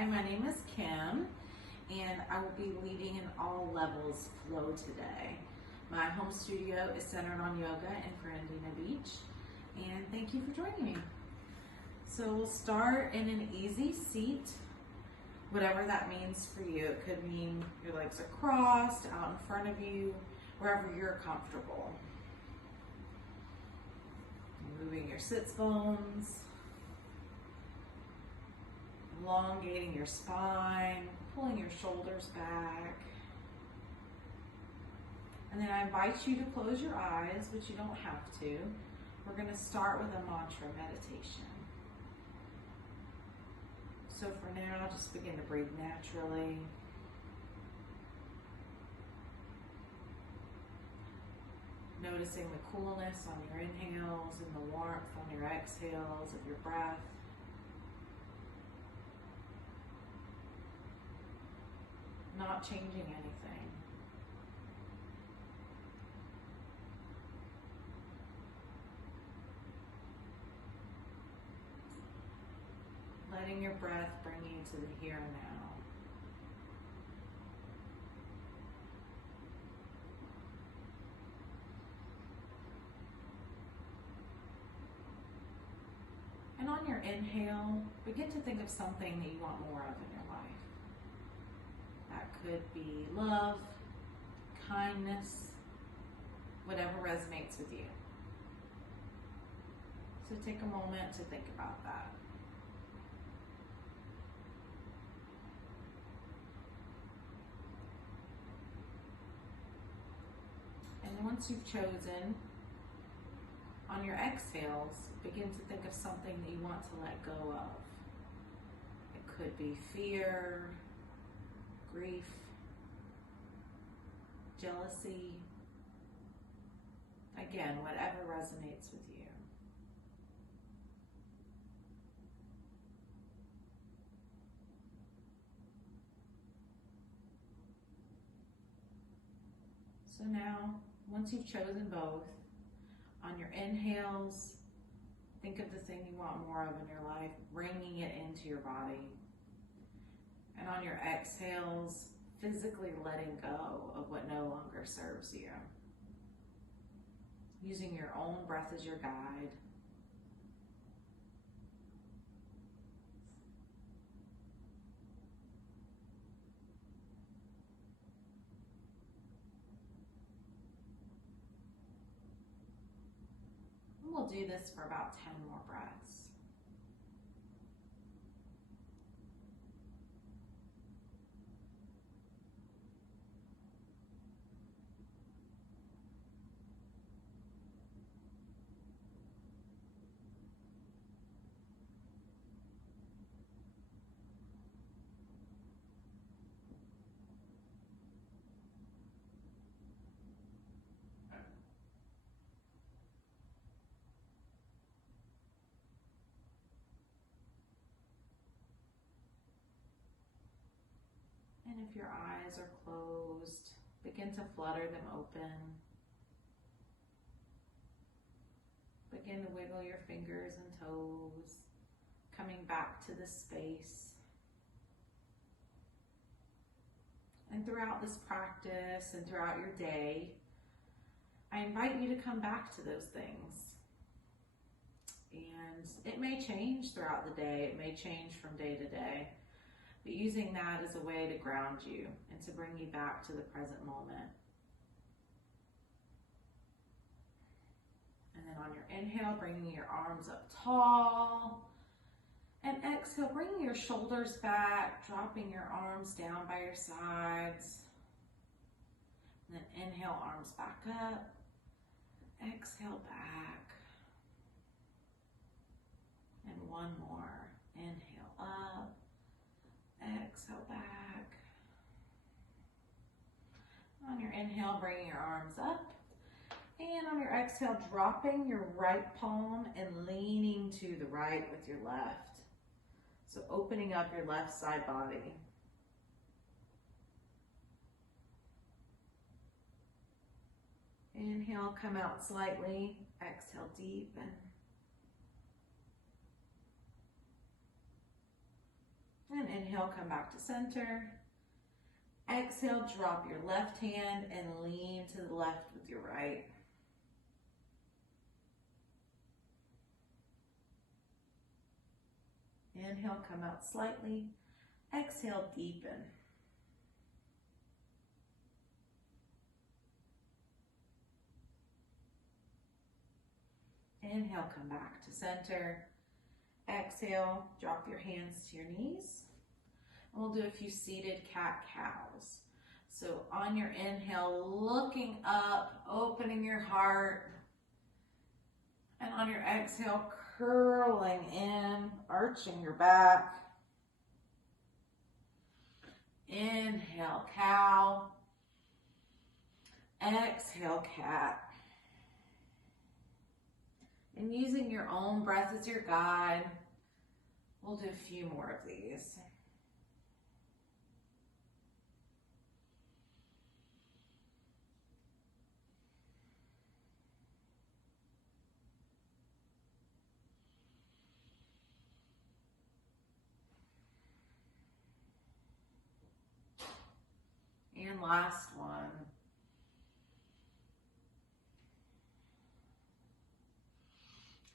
Hi, my name is Kim, and I will be leading an all levels flow today. My home studio is centered on yoga in Fernandina Beach, and thank you for joining me. So we'll start in an easy seat, whatever that means for you. It could mean your legs are crossed, out in front of you, wherever you're comfortable. Moving your sits bones, elongating your spine, pulling your shoulders back. And then I invite you to close your eyes, but you don't have to. We're going to start with a mantra meditation. So for now, just begin to breathe naturally. Noticing the coolness on your inhales and the warmth on your exhales of your breath. Not changing anything. Letting your breath bring you to the here and now. And on your inhale, begin to think of something that you want more of in your life. That could be love, kindness, whatever resonates with you. So take a moment to think about that. And then once you've chosen, on your exhales, begin to think of something that you want to let go of. It could be fear, grief, jealousy. Again, whatever resonates with you. So now, once you've chosen both, on your inhales, think of the thing you want more of in your life, bringing it into your body. And on your exhales, physically letting go of what no longer serves you. Using your own breath as your guide. We'll do this for about 10 more breaths. And if your eyes are closed, begin to flutter them open. Begin to wiggle your fingers and toes, coming back to this space. And throughout this practice and throughout your day, I invite you to come back to those things. And it may change throughout the day. It may change from day to day. But using that as a way to ground you and to bring you back to the present moment. And then on your inhale, bringing your arms up tall. And exhale, bringing your shoulders back, dropping your arms down by your sides. And then inhale, arms back up. Exhale, back. And one more. Inhale, up. Exhale, back. On your inhale, bringing your arms up. And on your exhale, dropping your right palm and leaning to the right with your left. So opening up your left side body. Inhale, come out slightly. Exhale, deepen. And inhale. Inhale, come back to center. Exhale, drop your left hand and lean to the left with your right. Inhale, come out slightly. Exhale, deepen. Inhale, come back to center. Exhale, drop your hands to your knees. And we'll do a few seated cat-cows. So on your inhale, looking up, opening your heart. And on your exhale, curling in, arching your back. Inhale, cow. Exhale, cat. And using your own breath as your guide, we'll do a few more of these. And last one.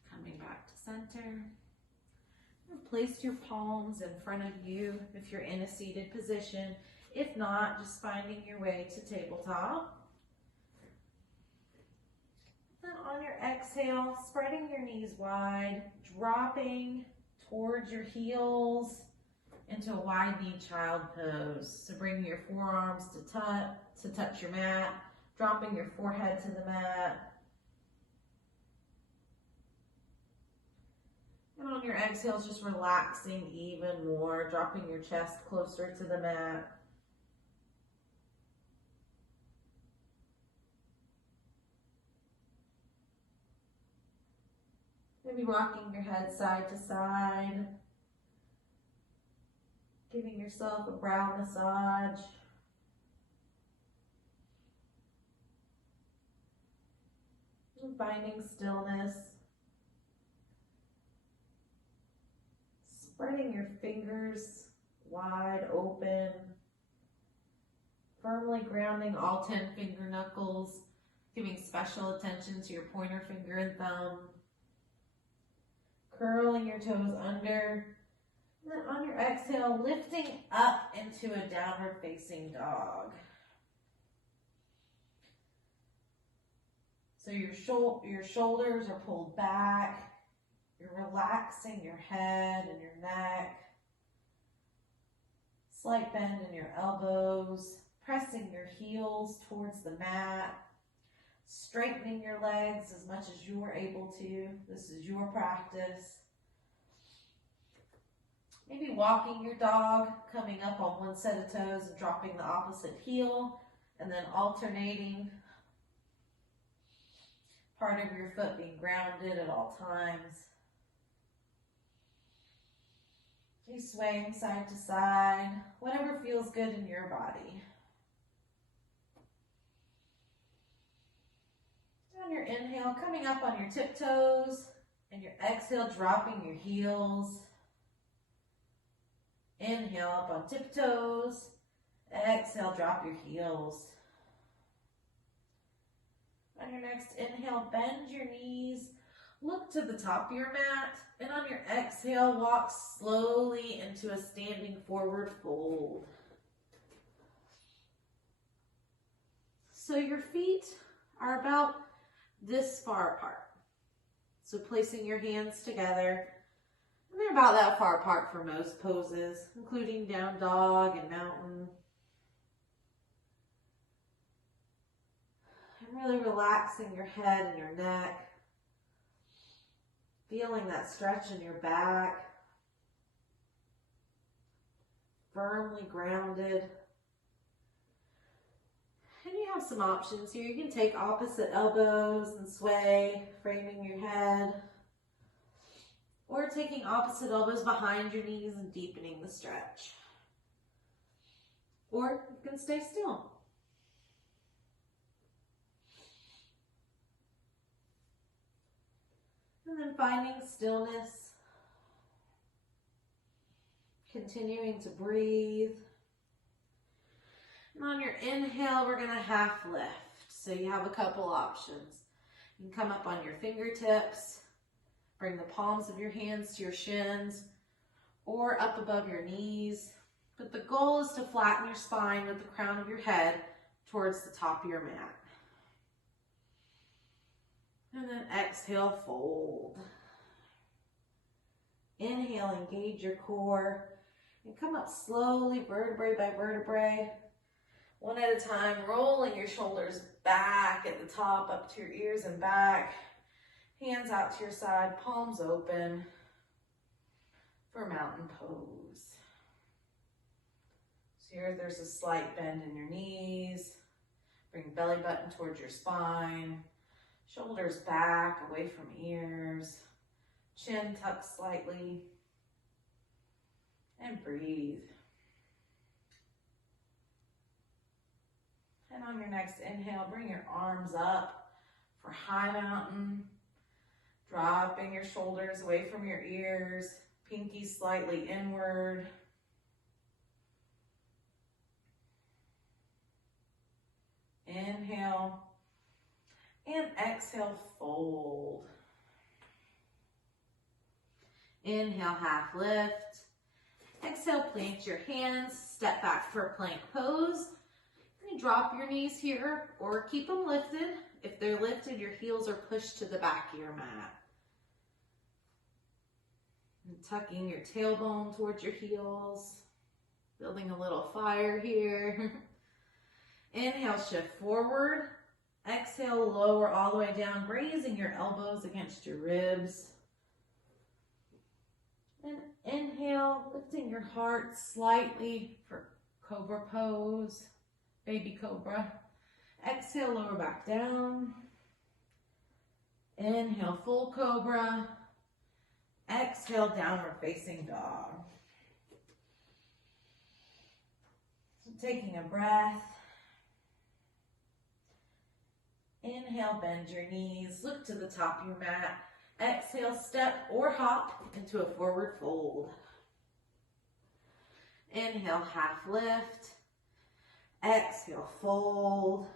Coming back to center. Place your palms in front of you if you're in a seated position. If not, just finding your way to tabletop. Then on your exhale, spreading your knees wide, dropping towards your heels into a wide knee child pose. So bring your forearms to touch your mat, dropping your forehead to the mat. And on your exhales, just relaxing even more, dropping your chest closer to the mat. Maybe rocking your head side to side. Giving yourself a brow massage. And finding stillness. Spreading your fingers wide open. Firmly grounding all 10 finger knuckles. Giving special attention to your pointer finger and thumb. Curling your toes under. And then on your exhale, lifting up into a downward facing dog. So your shoulders are pulled back. You're relaxing your head and your neck. Slight bend in your elbows. Pressing your heels towards the mat. Straightening your legs as much as you are able to. This is your practice. Maybe walking your dog, coming up on one set of toes and dropping the opposite heel, and then alternating. Part of your foot being grounded at all times. Maybe swaying side to side, whatever feels good in your body. On your inhale, coming up on your tiptoes, and your exhale, dropping your heels. Inhale up on tiptoes. Exhale, drop your heels. On your next inhale, bend your knees. Look to the top of your mat. And on your exhale, walk slowly into a standing forward fold. So your feet are about this far apart. So placing your hands together. And they're about that far apart for most poses, including down dog and mountain. And really relaxing your head and your neck. Feeling that stretch in your back. Firmly grounded. And you have some options here. You can take opposite elbows and sway, framing your head. Or taking opposite elbows behind your knees and deepening the stretch. Or you can stay still. And then finding stillness. Continuing to breathe. And on your inhale, we're gonna half lift. So you have a couple options. You can come up on your fingertips, bring the palms of your hands to your shins, or up above your knees. But the goal is to flatten your spine with the crown of your head towards the top of your mat. And then exhale, fold. Inhale, engage your core, and come up slowly, vertebrae by vertebrae. One at a time, rolling your shoulders back at the top, up to your ears and back. Hands out to your side, palms open for mountain pose. So here there's a slight bend in your knees. Bring belly button towards your spine. Shoulders back, away from ears. Chin tucked slightly. And breathe. And on your next inhale, bring your arms up for high mountain. Dropping your shoulders away from your ears. Pinky slightly inward. Inhale. And exhale, fold. Inhale, half lift. Exhale, plant your hands, step back for a plank pose. You drop your knees here or keep them lifted. If they're lifted, your heels are pushed to the back of your mat. And tucking your tailbone towards your heels. Building a little fire here. Inhale, shift forward. Exhale, lower all the way down, raising your elbows against your ribs. And inhale, lifting your heart slightly for cobra pose, baby cobra. Exhale, lower back down. Inhale, full cobra. Exhale, downward facing dog. So taking a breath. Inhale, bend your knees, look to the top of your mat. Exhale, step or hop into a forward fold. Inhale, half lift. Exhale, fold.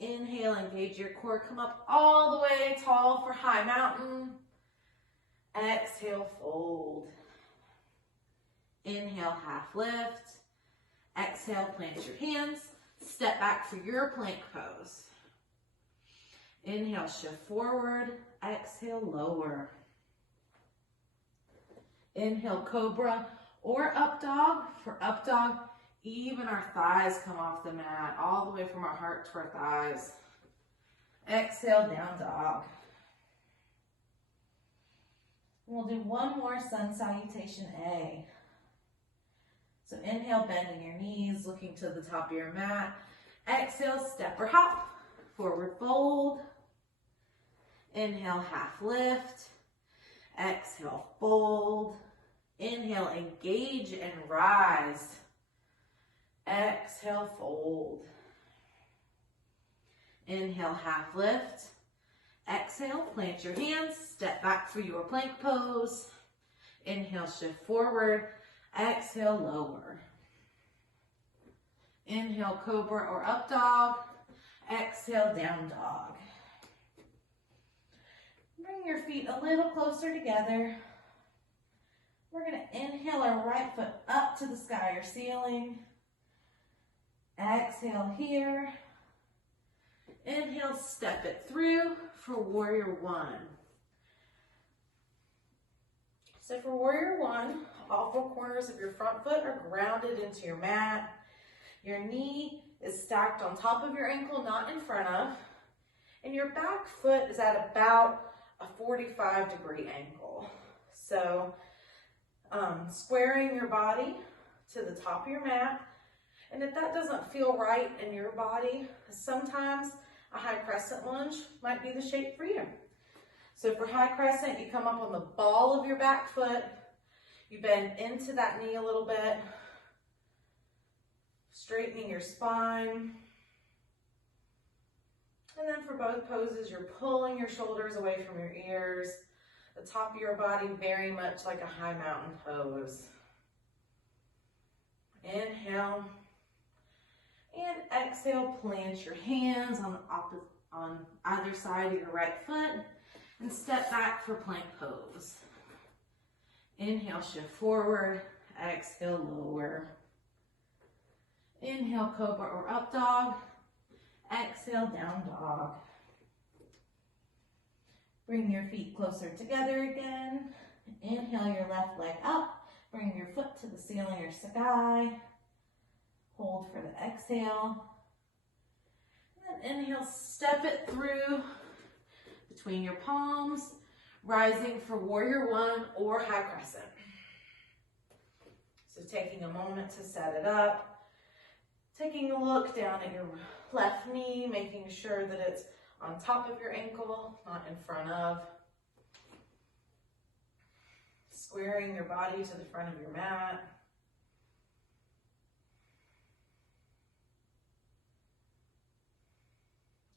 Inhale, engage your core. Come up all the way tall for high mountain. Exhale, fold. Inhale, half lift. Exhale, plant your hands. Step back for your plank pose. Inhale, shift forward. Exhale, lower. Inhale, cobra or up dog. For up dog, even our thighs come off the mat, all the way from our heart to our thighs. Exhale, down dog. We'll do one more sun salutation A. So inhale, bending your knees, looking to the top of your mat. Exhale, step or hop, forward fold. Inhale, half lift. Exhale, fold. Inhale, engage and rise. Exhale, fold. Inhale, half lift. Exhale, plant your hands, step back for your plank pose. Inhale, shift forward. Exhale, lower. Inhale, cobra or up dog. Exhale, down dog. Bring your feet a little closer together. We're going to inhale our right foot up to the sky or ceiling. Exhale here. Inhale, step it through for warrior one. So for warrior one, all four corners of your front foot are grounded into your mat. Your knee is stacked on top of your ankle, not in front of. And your back foot is at about a 45-degree angle. So squaring your body to the top of your mat. And if that doesn't feel right in your body, sometimes a high crescent lunge might be the shape for you. So for high crescent, you come up on the ball of your back foot, you bend into that knee a little bit, straightening your spine. And then for both poses, you're pulling your shoulders away from your ears, the top of your body very much like a high mountain pose. Inhale. And exhale, plant your hands on either side of your right foot and step back for plank pose. Inhale, shift forward. Exhale, lower. Inhale, cobra or up dog. Exhale, down dog. Bring your feet closer together again. Inhale your left leg up. Bring your foot to the ceiling or sky. Hold for the exhale. And then inhale, step it through between your palms, rising for warrior one or high crescent. So taking a moment to set it up, taking a look down at your left knee, making sure that it's on top of your ankle, not in front of. Squaring your body to the front of your mat.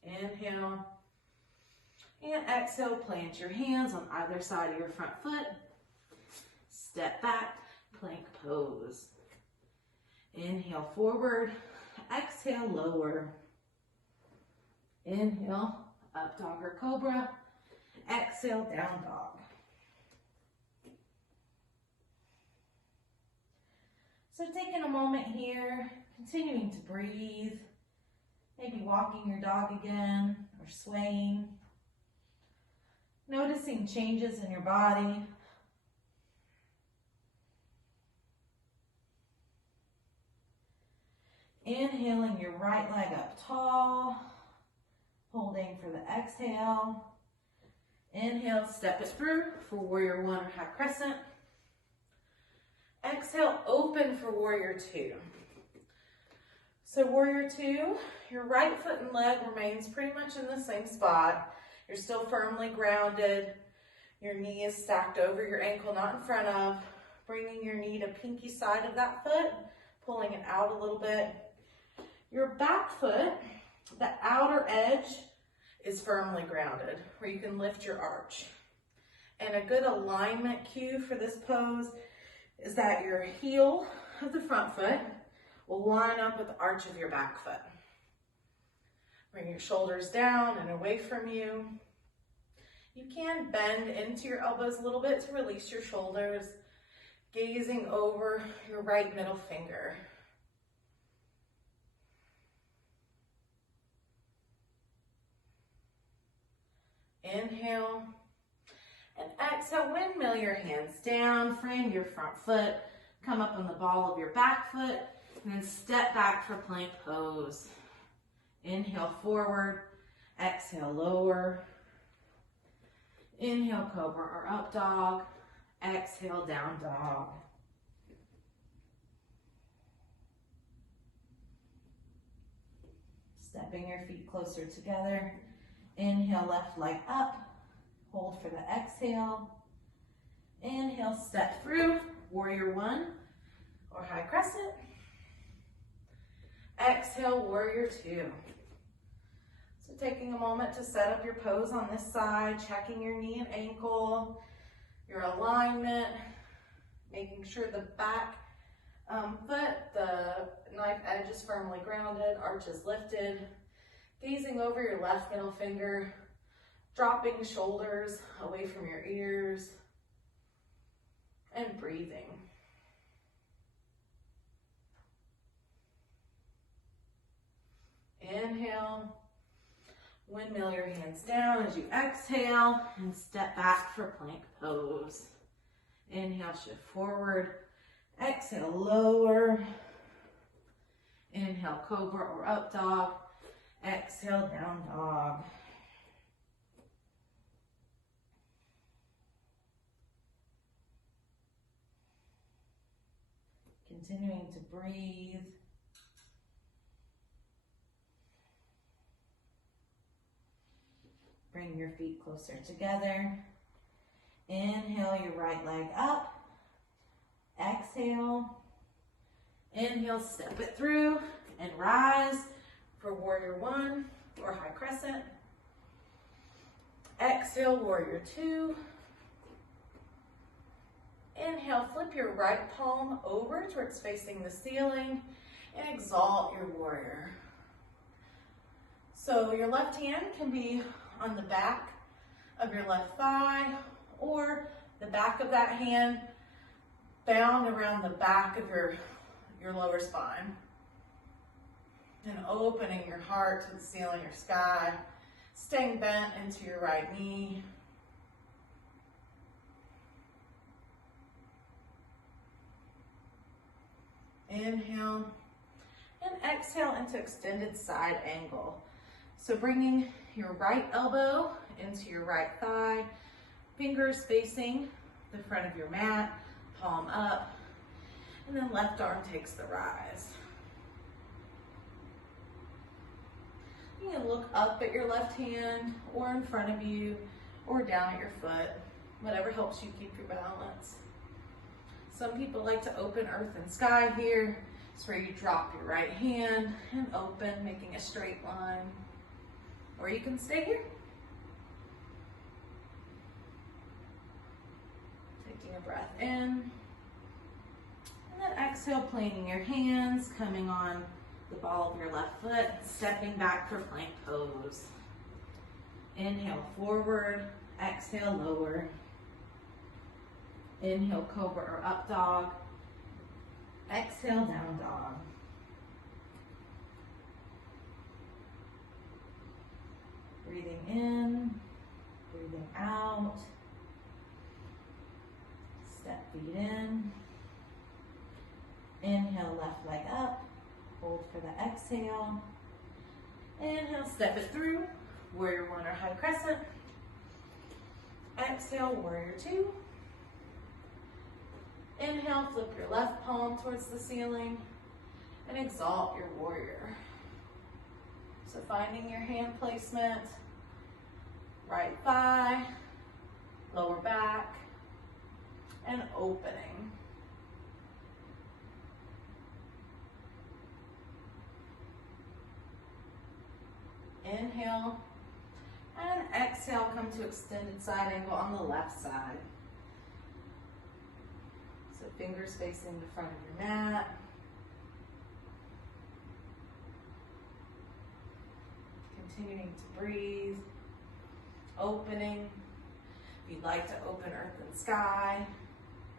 Inhale. And exhale, plant your hands on either side of your front foot. Step back, plank pose. Inhale, forward. Exhale, lower. Inhale, up dog or cobra. Exhale, down dog. So taking a moment here, continuing to breathe. Maybe walking your dog again or swaying. Noticing changes in your body. Inhaling your right leg up tall. Holding for the exhale. Inhale, step it through for warrior one or high crescent. Exhale, open for warrior two. So warrior two, your right foot and leg remains pretty much in the same spot. You're still firmly grounded. Your knee is stacked over your ankle, not in front of. Bringing your knee to pinky side of that foot, pulling it out a little bit. Your back foot, the outer edge, is firmly grounded, where you can lift your arch. And a good alignment cue for this pose is that your heel of the front foot will line up with the arch of your back foot. Bring your shoulders down and away from you. You can bend into your elbows a little bit to release your shoulders, gazing over your right middle finger. Inhale. And exhale, windmill your hands down, frame your front foot, come up on the ball of your back foot, and then step back for plank pose. Inhale, forward. Exhale, lower. Inhale, cobra or up dog. Exhale, down dog. Stepping your feet closer together. Inhale, left leg up. Hold for the exhale. Inhale, step through, warrior one or high crescent. Exhale, warrior two. So taking a moment to set up your pose on this side, checking your knee and ankle, your alignment, making sure the back foot, the knife edge is firmly grounded, arch is lifted, gazing over your left middle finger, dropping shoulders away from your ears, and breathing. Inhale, windmill your hands down as you exhale, and step back for plank pose. Inhale, shift forward. Exhale, lower. Inhale, cobra or up dog. Exhale, down dog. Continuing to breathe. Bring your feet closer together. Inhale your right leg up. Exhale. Inhale, step it through and rise for warrior one or high crescent. Exhale, warrior two. Inhale. Inhale, flip your right palm over towards facing the ceiling and exalt your warrior. So your left hand can be on the back of your left thigh or the back of that hand bound around the back of your lower spine. And opening your heart to the ceiling or sky, staying bent into your right knee. Inhale and exhale into extended side angle. So bringing your right elbow into your right thigh, fingers facing the front of your mat, palm up, and then left arm takes the rise. You can look up at your left hand or in front of you or down at your foot, whatever helps you keep your balance. Some people like to open earth and sky here. It's where you drop your right hand and open, making a straight line. Or you can stay here. Taking a breath in. And then exhale, planing your hands, coming on the ball of your left foot, stepping back for plank pose. Inhale, forward. Exhale, lower. Inhale, cobra or up dog. Exhale, down dog. Breathing in, breathing out. Step feet in. Inhale, left leg up. Hold for the exhale. Inhale, step it through. Warrior one or high crescent. Exhale, warrior two. Inhale, flip your left palm towards the ceiling and exalt your warrior. So finding your hand placement, right thigh, lower back, and opening. Inhale, and exhale, come to extended side angle on the left side. So fingers facing the front of your mat. Continuing to breathe, opening. If you'd like to open earth and sky,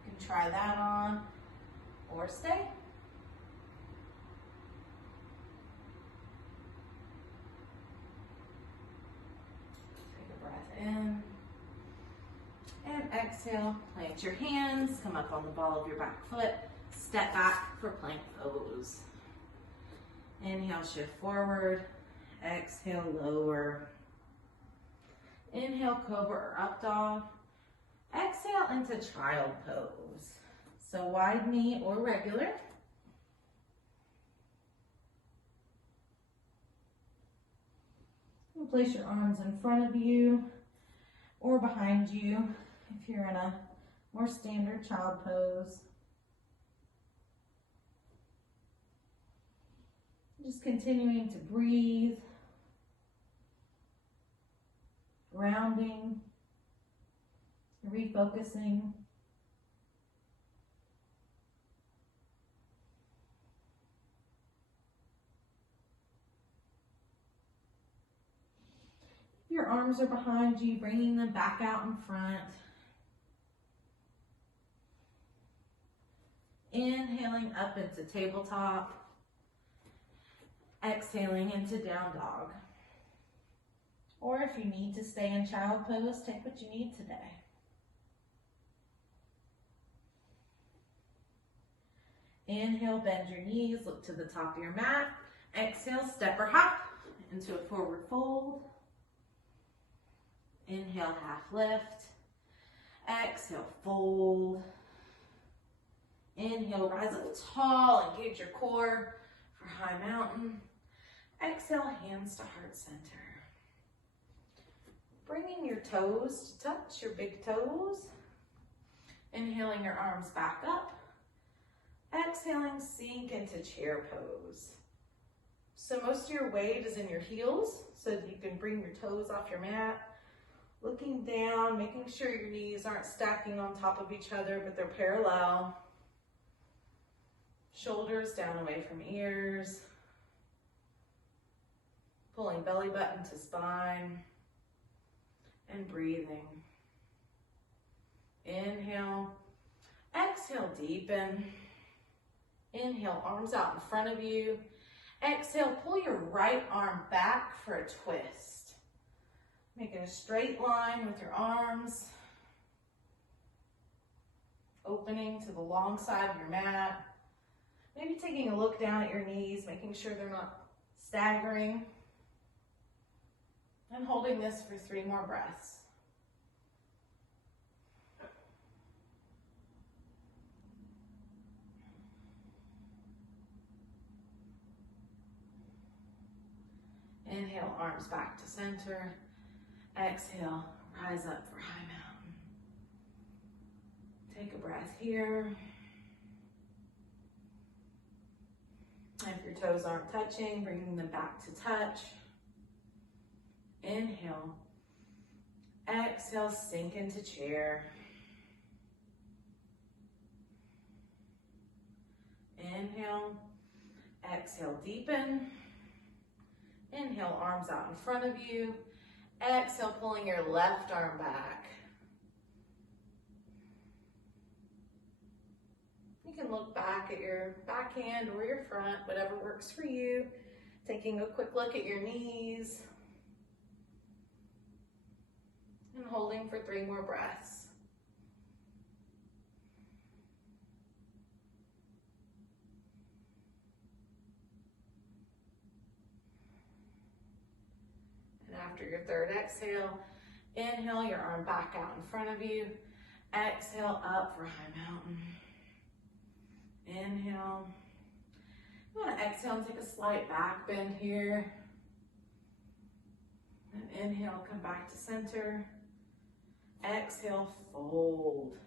you can try that on or stay. Take a breath in. And exhale, plant your hands, come up on the ball of your back foot, step back for plank pose. Inhale, shift forward, exhale, lower. Inhale, cobra or up dog. Exhale into child pose. So wide knee or regular. You'll place your arms in front of you or behind you if you're in a more standard child pose. Just continuing to breathe, grounding, refocusing. If your arms are behind you, bringing them back out in front. Inhaling up into tabletop. Exhaling into down dog. Or if you need to stay in child pose, take what you need today. Inhale, bend your knees, look to the top of your mat. Exhale, step or hop into a forward fold. Inhale, half lift. Exhale, fold. Inhale, rise up tall, engage your core for high mountain. Exhale, hands to heart center. Bringing your toes to touch, your big toes. Inhaling your arms back up. Exhaling, sink into chair pose. So most of your weight is in your heels, so that you can bring your toes off your mat. Looking down, making sure your knees aren't stacking on top of each other, but they're parallel. Shoulders down away from ears. Pulling belly button to spine. And breathing. Inhale. Exhale, deepen. Inhale, arms out in front of you. Exhale, pull your right arm back for a twist. Making a straight line with your arms. Opening to the long side of your mat. Maybe taking a look down at your knees, making sure they're not staggering. And holding this for 3 more breaths. Inhale, arms back to center. Exhale, rise up for high mountain. Take a breath here. If your toes aren't touching, bringing them back to touch. Inhale. Exhale, sink into chair. Inhale. Exhale, deepen. Inhale, arms out in front of you. Exhale, pulling your left arm back. You can look back at your backhand or your front, whatever works for you. Taking a quick look at your knees. And holding for 3 more breaths. After your third exhale, inhale your arm back out in front of you. Exhale up for high mountain. Inhale. You want to exhale and take a slight back bend here. And inhale, come back to center. Exhale, fold.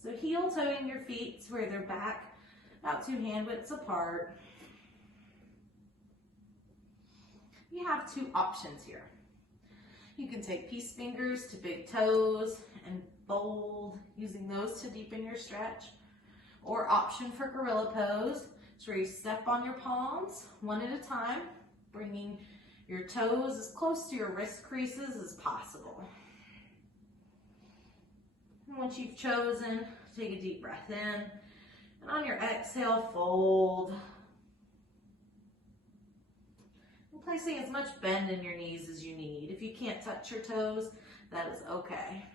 So heel toeing your feet to where they're back about 2 hand widths apart. You have 2 options here. You can take peace fingers to big toes and fold, using those to deepen your stretch. Or option for gorilla pose, is where you step on your palms 1 at a time, bringing your toes as close to your wrist creases as possible. And once you've chosen, take a deep breath in, and on your exhale, fold. Placing as much bend in your knees as you need. If you can't touch your toes, that is okay.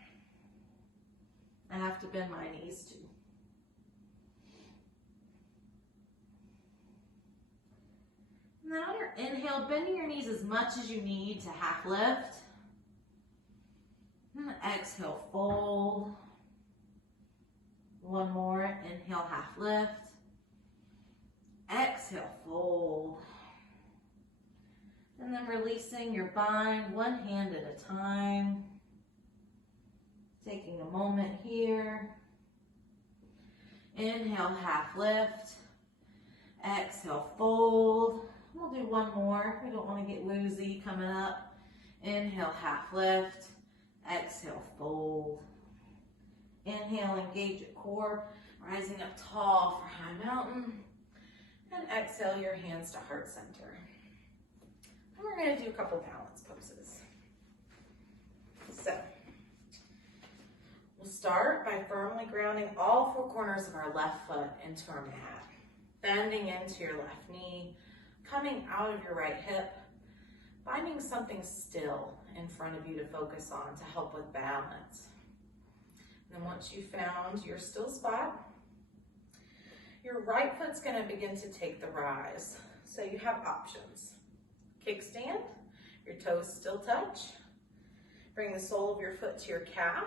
I have to bend my knees too. And then on your inhale, bending your knees as much as you need to half lift. And exhale, fold. 1 more, inhale, half lift. Exhale, fold. And then releasing your bind 1 hand at a time. Taking a moment here. Inhale, half lift. Exhale, fold. We'll do 1 more. We don't want to get woozy coming up. Inhale, half lift. Exhale, fold. Inhale, engage your core, rising up tall for high mountain. And exhale your hands to heart center. And we're going to do a couple balance poses. So, we'll start by firmly grounding all 4 corners of our left foot into our mat. Bending into your left knee, coming out of your right hip, finding something still in front of you to focus on to help with balance. And then once you've found your still spot, your right foot's going to begin to take the rise. So you have options. Kickstand, your toes still touch. Bring the sole of your foot to your calf,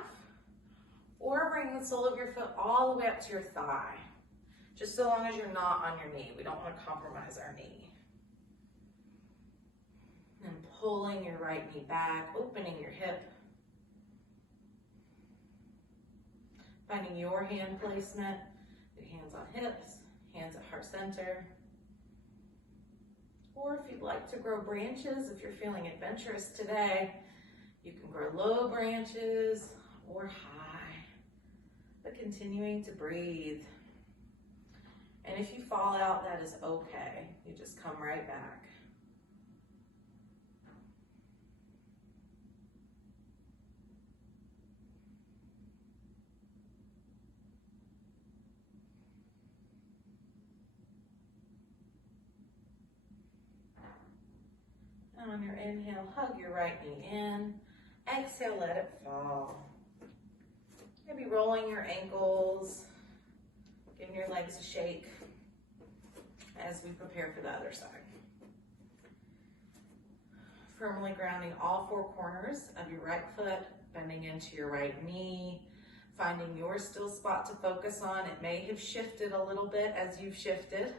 or bring the sole of your foot all the way up to your thigh. Just so long as you're not on your knee. We don't want to compromise our knee. And pulling your right knee back, opening your hip. Finding your hand placement, your hands on hips, hands at heart center. Or if you'd like to grow branches, if you're feeling adventurous today, You can grow low branches or high, but continuing to breathe. And if you fall out, that is okay. You just come right back. And on your inhale, hug your right knee in. Exhale, let it fall. Maybe rolling your ankles, giving your legs a shake as we prepare for the other side. Firmly grounding all four corners of your right foot, bending into your right knee, finding your still spot to focus on. It may have shifted a little bit as you've shifted.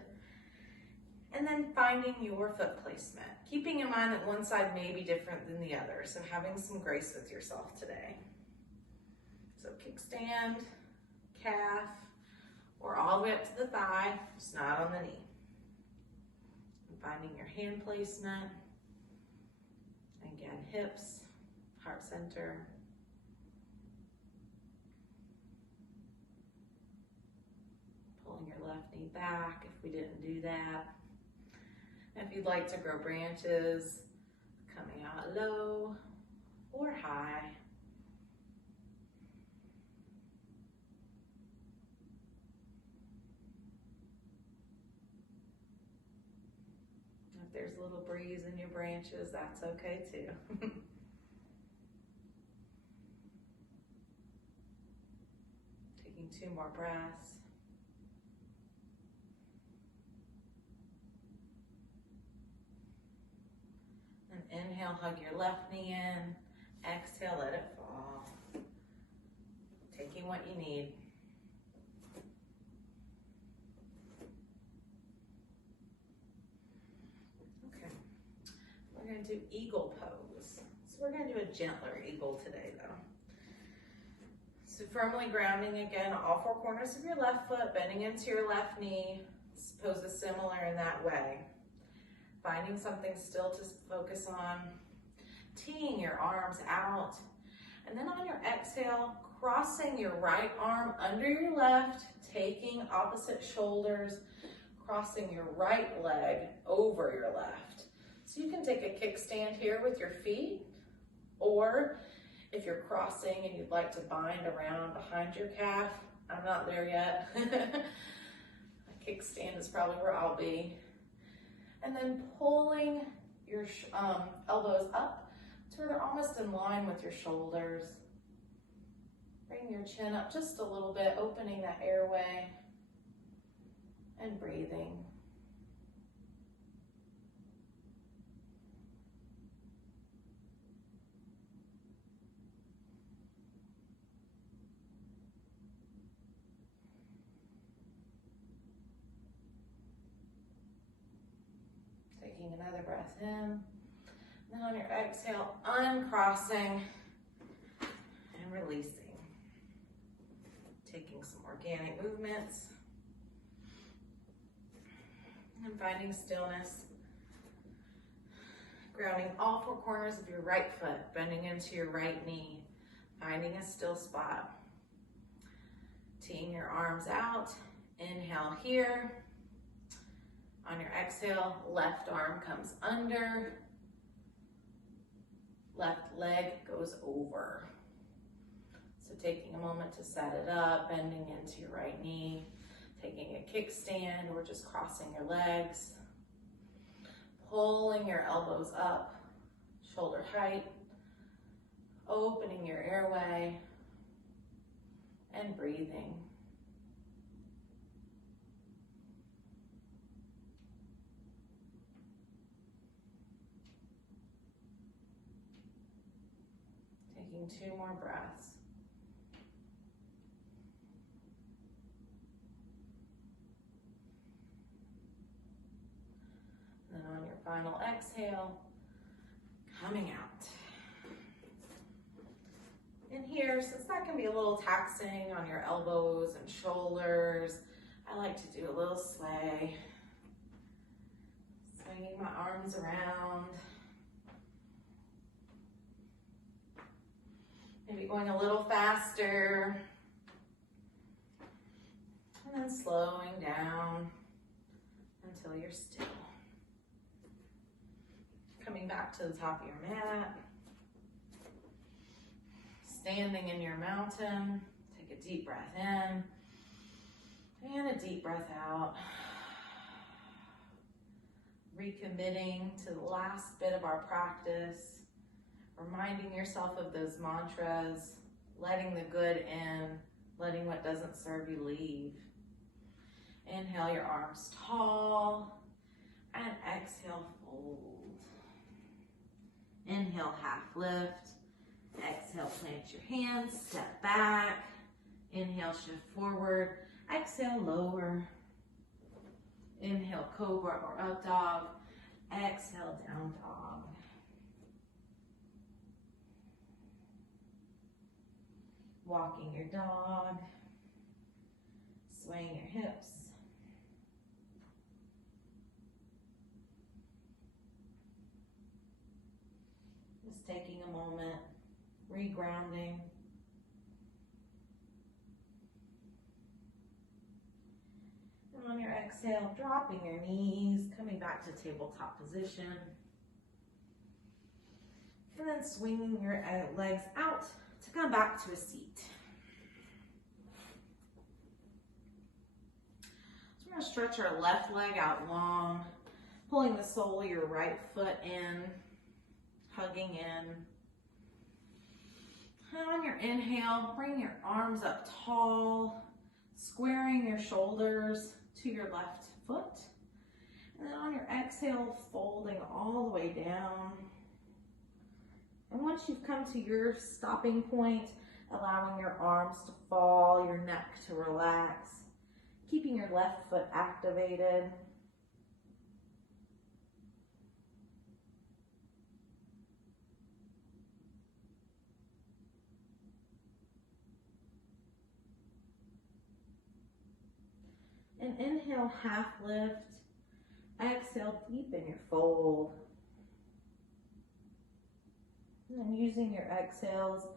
And then finding your foot placement, keeping in mind that one side may be different than the other, so having some grace with yourself today. So kickstand, calf, or all the way up to the thigh, just not on the knee. And finding your hand placement. Again, hips, heart center. Pulling your left knee back if we didn't do that. If you'd like to grow branches, coming out low or high. If there's a little breeze in your branches, that's okay too. Taking 2 more breaths. Inhale, hug your left knee in. Exhale, let it fall. Taking what you need. Okay. We're going to do eagle pose. So we're going to do a gentler eagle today though. So firmly grounding again, all 4 corners of your left foot, bending into your left knee. Pose is similar in that way. Finding something still to focus on, teeing your arms out, and then on your exhale, crossing your right arm under your left, taking opposite shoulders, crossing your right leg over your left. So you can take a kickstand here with your feet, or if you're crossing and you'd like to bind around behind your calf, I'm not there yet. A kickstand is probably where I'll be. And then pulling your elbows up to where they're almost in line with your shoulders. Bring your chin up just a little bit, opening that airway and breathing. Taking another breath in. Then on your exhale, uncrossing and releasing. Taking some organic movements. And finding stillness. Grounding all 4 corners of your right foot, bending into your right knee. Finding a still spot. Teeing your arms out. Inhale here. On your exhale, left arm comes under, left leg goes over. So taking a moment to set it up, bending into your right knee, taking a kickstand or just crossing your legs, pulling your elbows up, shoulder height, opening your airway, and breathing. Taking 2 more breaths. And then on your final exhale, coming out. In here, since that can be a little taxing on your elbows and shoulders, I like to do a little sway. Swinging my arms around. Maybe going a little faster. And then slowing down until you're still. Coming back to the top of your mat. Standing in your mountain. Take a deep breath in and a deep breath out. Recommitting to the last bit of our practice. Reminding yourself of those mantras. Letting the good in. Letting what doesn't serve you leave. Inhale your arms tall. And exhale, fold. Inhale, half lift. Exhale, plant your hands, step back. Inhale, shift forward. Exhale, lower. Inhale, cobra or up dog. Exhale, down dog. Walking your dog. Swaying your hips. Just taking a moment, regrounding. And on your exhale, dropping your knees, coming back to tabletop position. And then swinging your legs out to come back to a seat. So we're going to stretch our left leg out long, pulling the sole of your right foot in, hugging in. And on your inhale, bring your arms up tall, squaring your shoulders to your left foot. And then on your exhale, folding all the way down. And once you've come to your stopping point, allowing your arms to fall, your neck to relax, keeping your left foot activated. And inhale, half lift. Exhale, deepen your fold. And using your exhales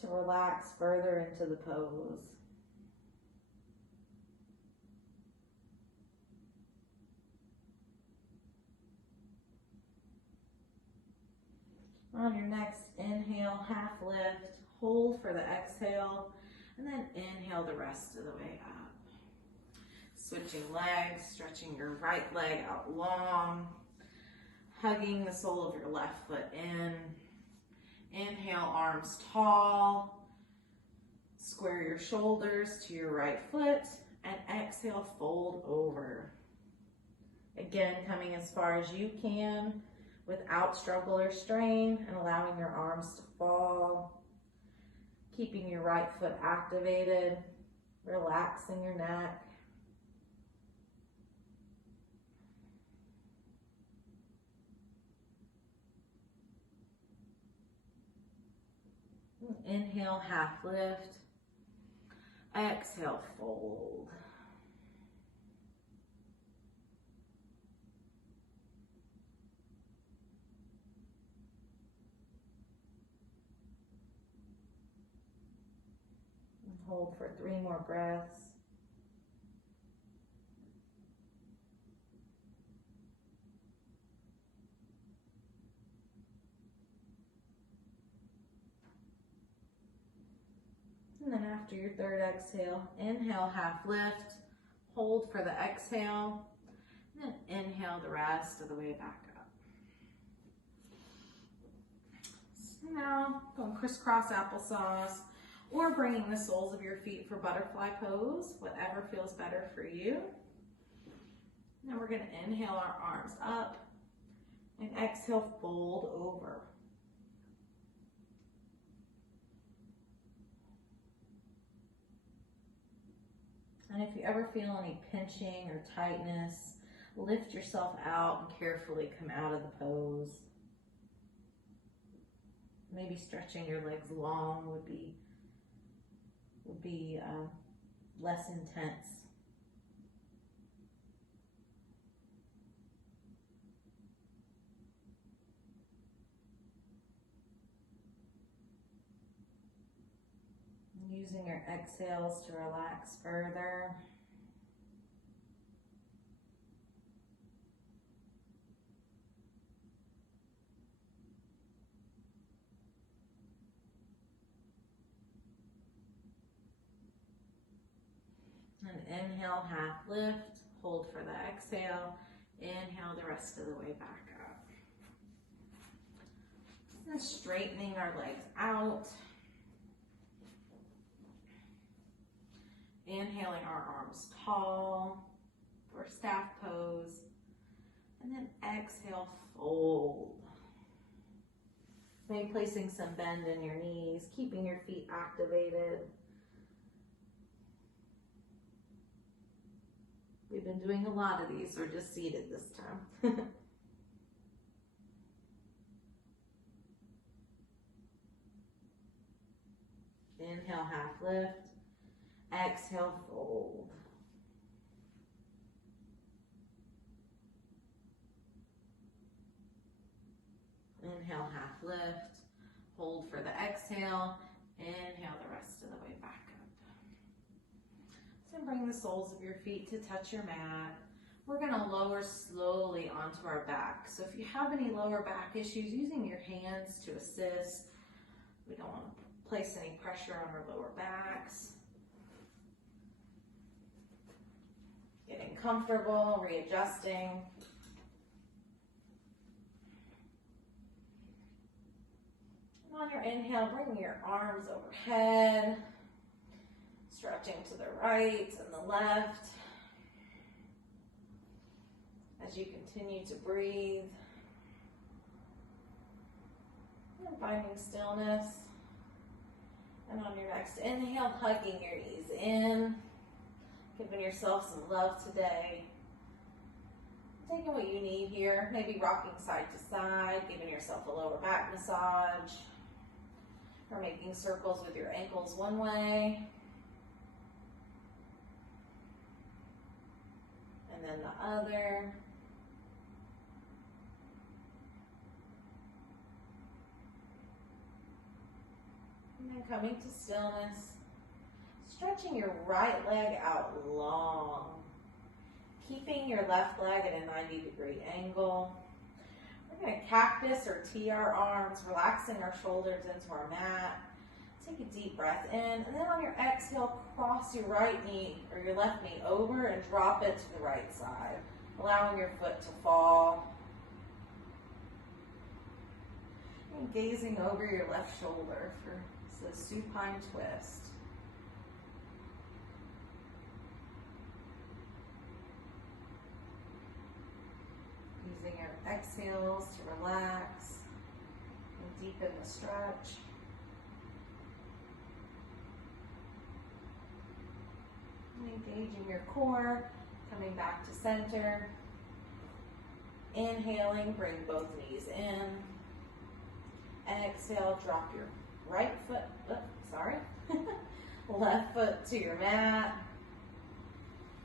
to relax further into the pose. On your next inhale, half lift, hold for the exhale, and then inhale the rest of the way up. Switching legs, stretching your right leg out long, hugging the sole of your left foot in. Inhale, arms tall, square your shoulders to your right foot, and exhale, fold over. Again, coming as far as you can without struggle or strain, and allowing your arms to fall, keeping your right foot activated, relaxing your neck. Inhale, half lift. Exhale, fold. And hold for 3 more breaths. And then after your third exhale, inhale, half lift, hold for the exhale, and then inhale the rest of the way back up. So now, going crisscross applesauce, or bringing the soles of your feet for butterfly pose, whatever feels better for you. Now we're going to inhale our arms up, and exhale, fold over. And if you ever feel any pinching or tightness, lift yourself out and carefully come out of the pose. Maybe stretching your legs long would be less intense. Using your exhales to relax further. And inhale, half lift, hold for the exhale. Inhale the rest of the way back up. And straightening our legs out. Inhaling our arms tall for staff pose. And then exhale, fold. Maybe placing some bend in your knees, keeping your feet activated. We've been doing a lot of these, we're just seated this time. Inhale, half lift. Exhale, fold. Inhale, half lift. Hold for the exhale. Inhale the rest of the way back up. So bring the soles of your feet to touch your mat. We're going to lower slowly onto our back. So if you have any lower back issues, using your hands to assist. We don't want to place any pressure on our lower backs. Getting comfortable, readjusting. And on your inhale, bring your arms overhead, stretching to the right and the left. As you continue to breathe, and finding stillness. And on your next inhale, hugging your knees in. Giving yourself some love today. Taking what you need here, maybe rocking side to side, giving yourself a lower back massage, or making circles with your ankles one way, and then the other. And then coming to stillness. Stretching your right leg out long. Keeping your left leg at a 90-degree angle. We're going to cactus or tee our arms, relaxing our shoulders into our mat. Take a deep breath in, and then on your exhale, cross your right knee or your left knee over and drop it to the right side, allowing your foot to fall. And gazing over your left shoulder for the supine twist. Using your exhales to relax and deepen the stretch. And engaging your core, coming back to center. Inhaling, bring both knees in. Exhale, drop your right foot, left foot to your mat.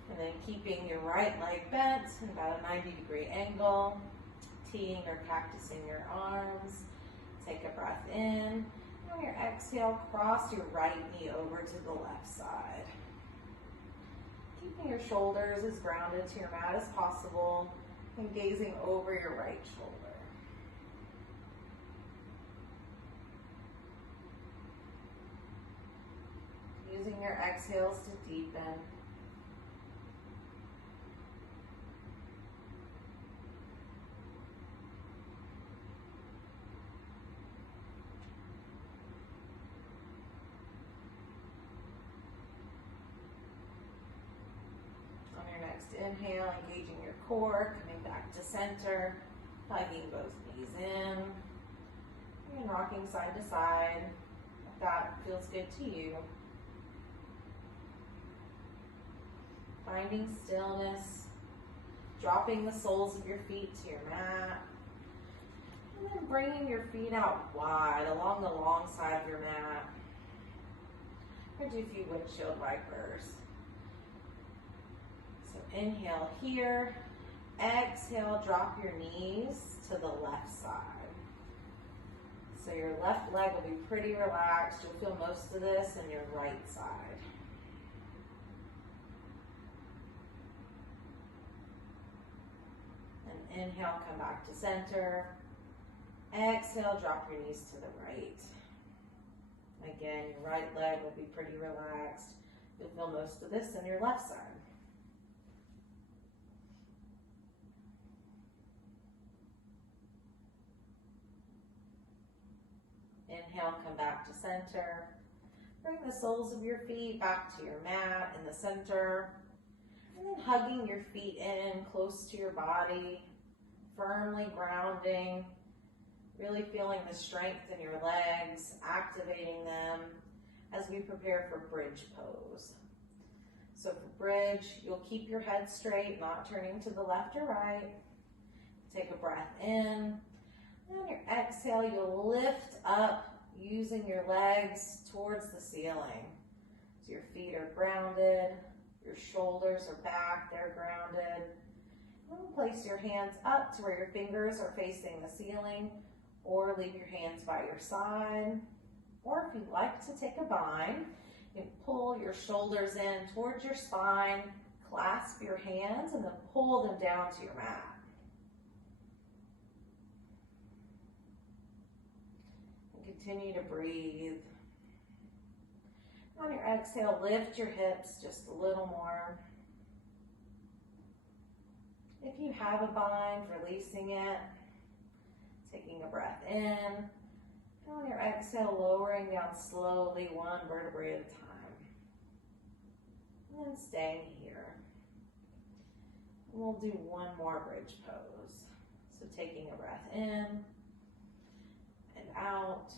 And then keeping your right leg bent in about a 90-degree angle, teeing or cactusing your arms. Take a breath in. And on your exhale, cross your right knee over to the left side. Keeping your shoulders as grounded to your mat as possible and gazing over your right shoulder. Using your exhales to deepen. Inhale, engaging your core, coming back to center, hugging both knees in, and rocking side to side if that feels good to you. Finding stillness, dropping the soles of your feet to your mat, and then bringing your feet out wide along the long side of your mat. We're going to do a few windshield wipers. Inhale here, exhale, drop your knees to the left side. So your left leg will be pretty relaxed. You'll feel most of this in your right side. And inhale, come back to center. Exhale, drop your knees to the right. Again, your right leg will be pretty relaxed. You'll feel most of this in your left side. Inhale, come back to center. Bring the soles of your feet back to your mat in the center. And then hugging your feet in close to your body, firmly grounding, really feeling the strength in your legs, activating them as we prepare for bridge pose. So for bridge, you'll keep your head straight, not turning to the left or right. Take a breath in. And on your exhale, you'll lift up using your legs towards the ceiling. So your feet are grounded, your shoulders are back, they're grounded. And place your hands up to where your fingers are facing the ceiling, or leave your hands by your side. Or if you'd like to take a bind, you can pull your shoulders in towards your spine, clasp your hands, and then pull them down to your mat. And continue to breathe. On your exhale, lift your hips just a little more. If you have a bind, releasing it, taking a breath in. And on your exhale, lowering down slowly, one vertebrae at a time. And then staying here. We'll do one more bridge pose. So taking a breath in and out.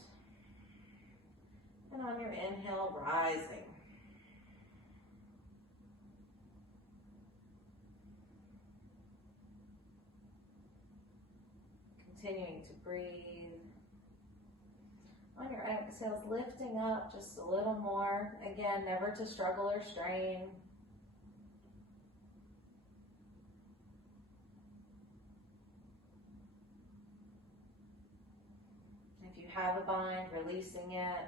And on your inhale, rising. Continuing to breathe. On your exhales, lifting up just a little more. Again, never to struggle or strain. If you have a bind, releasing it.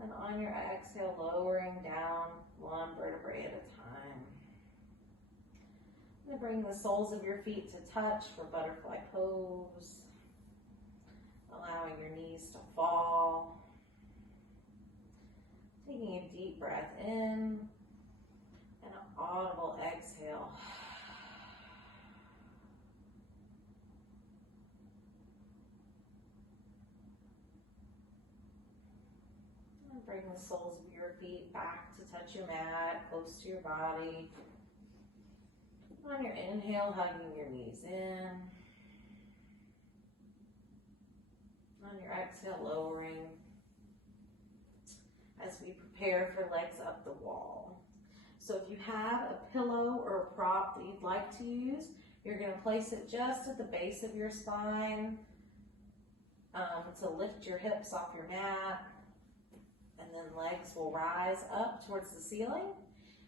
And on your exhale, lowering down one vertebrae at a time. And bring the soles of your feet to touch for butterfly pose. Allowing your knees to fall. Taking a deep breath in and an audible exhale. And bring the soles of your feet back to touch your mat, close to your body. On your inhale, hugging your knees in. On your exhale, lowering as we prepare for legs up the wall. So if you have a pillow or a prop that you'd like to use, you're going to place it just at the base of your spine to lift your hips off your mat, and then legs will rise up towards the ceiling.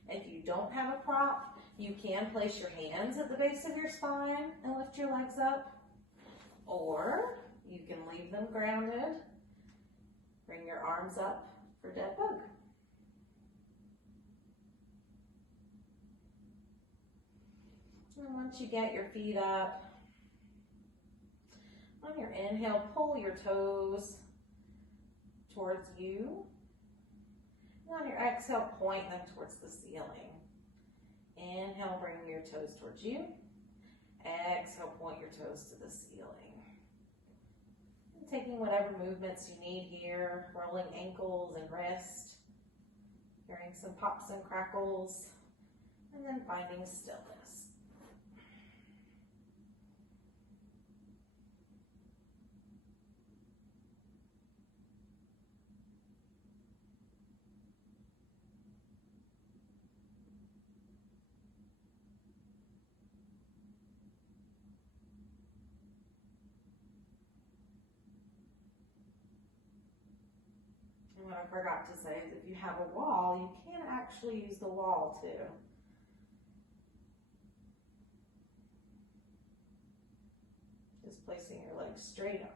If you don't have a prop, you can place your hands at the base of your spine and lift your legs up, or you can leave them grounded. Bring your arms up for dead bug. And once you get your feet up, on your inhale, pull your toes towards you. And on your exhale, point them towards the ceiling. Inhale, bring your toes towards you. Exhale, point your toes to the ceiling. And taking whatever movements you need here, rolling ankles and wrists, hearing some pops and crackles, and then finding stillness. What I forgot to say is if you have a wall, you can actually use the wall too. Just placing your legs straight up.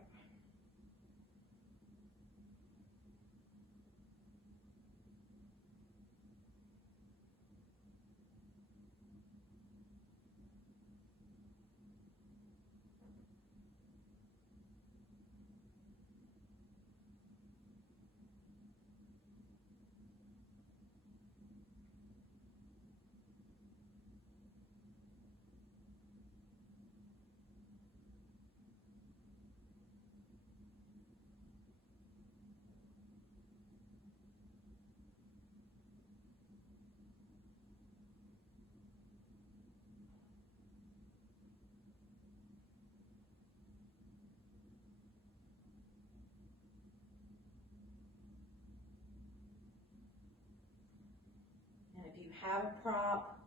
And if you have a prop,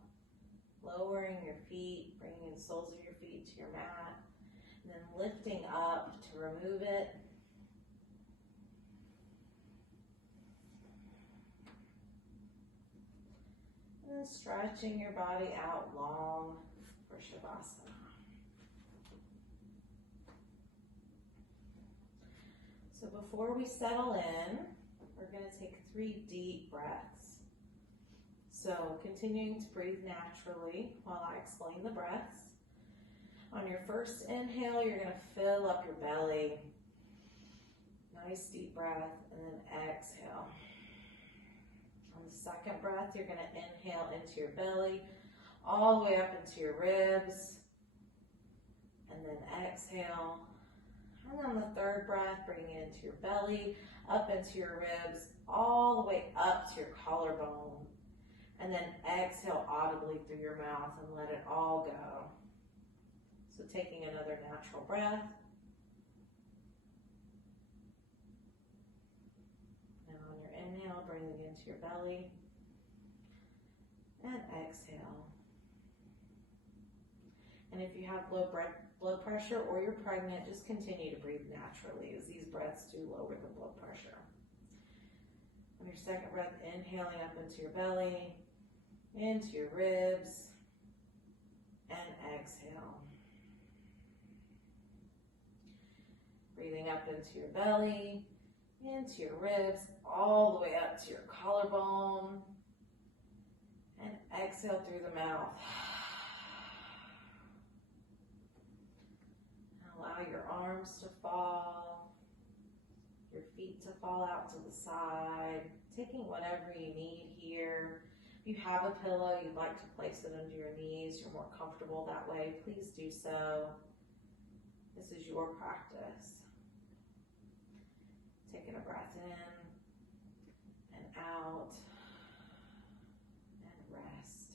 lowering your feet, bringing the soles of your feet to your mat, and then lifting up to remove it. And then stretching your body out long for Shavasana. So before we settle in, we're going to take 3 deep breaths. So continuing to breathe naturally while I explain the breaths. On your first inhale, you're going to fill up your belly. Nice deep breath, and then exhale. On the second breath, you're going to inhale into your belly, all the way up into your ribs, and then exhale. And on the third breath, bringing it into your belly, up into your ribs, all the way up to your collarbone. And then exhale audibly through your mouth and let it all go. So taking another natural breath. And on your inhale, bringing it into your belly. And exhale. And if you have low blood pressure or you're pregnant, just continue to breathe naturally as these breaths do lower the blood pressure. On your second breath, inhaling up into your belly, into your ribs, and exhale. Breathing up into your belly, into your ribs, all the way up to your collarbone, and exhale through the mouth. Allow your arms to fall, your feet to fall out to the side, taking whatever you need here. If you have a pillow, you'd like to place it under your knees, you're more comfortable that way, please do so. This is your practice. Taking a breath in and out and rest.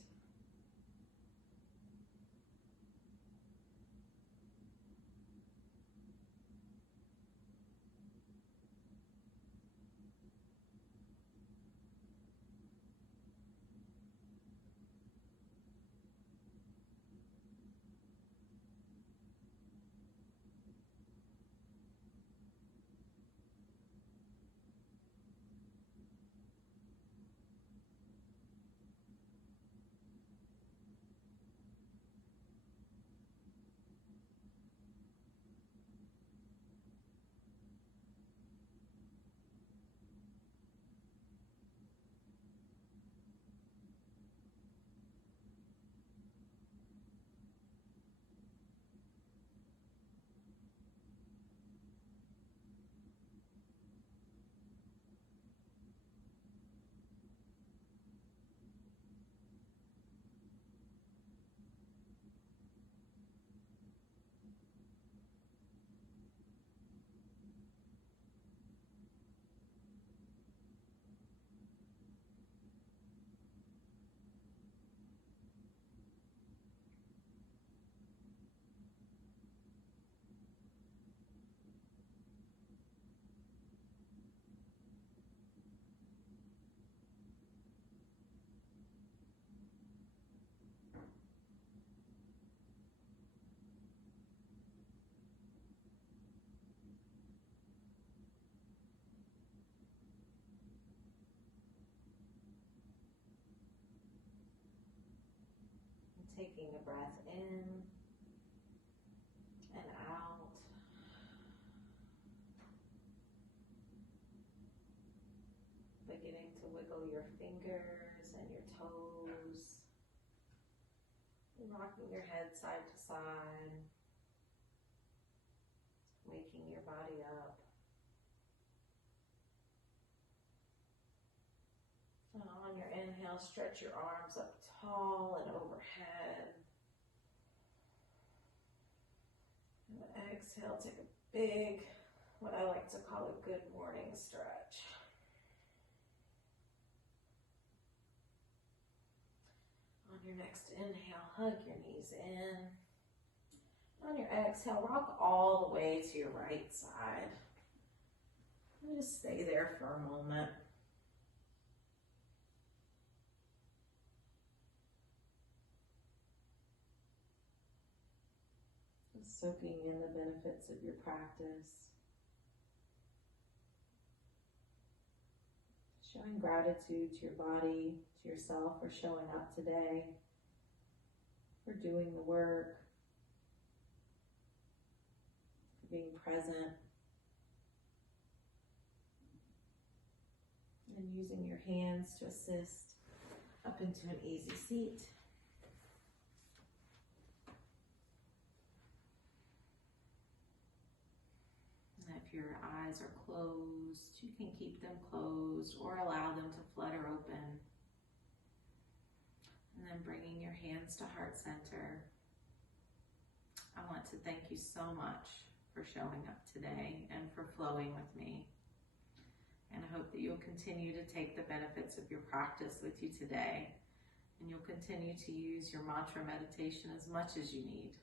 Taking a breath in and out. beginning to wiggle your fingers and your toes, rocking your head side to side, waking your body up. And on your inhale, stretch your arms up tall and overhead. And exhale, take a big, what I like to call a good morning stretch. On your next inhale, hug your knees in. On your exhale, rock all the way to your right side. And just stay there for a moment. Just soaking in the benefits of your practice. Showing gratitude to your body, to yourself for showing up today, for doing the work, for being present, and using your hands to assist up into an easy seat. If your eyes are closed, you can keep them closed or allow them to flutter open. And then bringing your hands to heart center. I want to thank you so much for showing up today and for flowing with me. And I hope that you'll continue to take the benefits of your practice with you today. And you'll continue to use your mantra meditation as much as you need.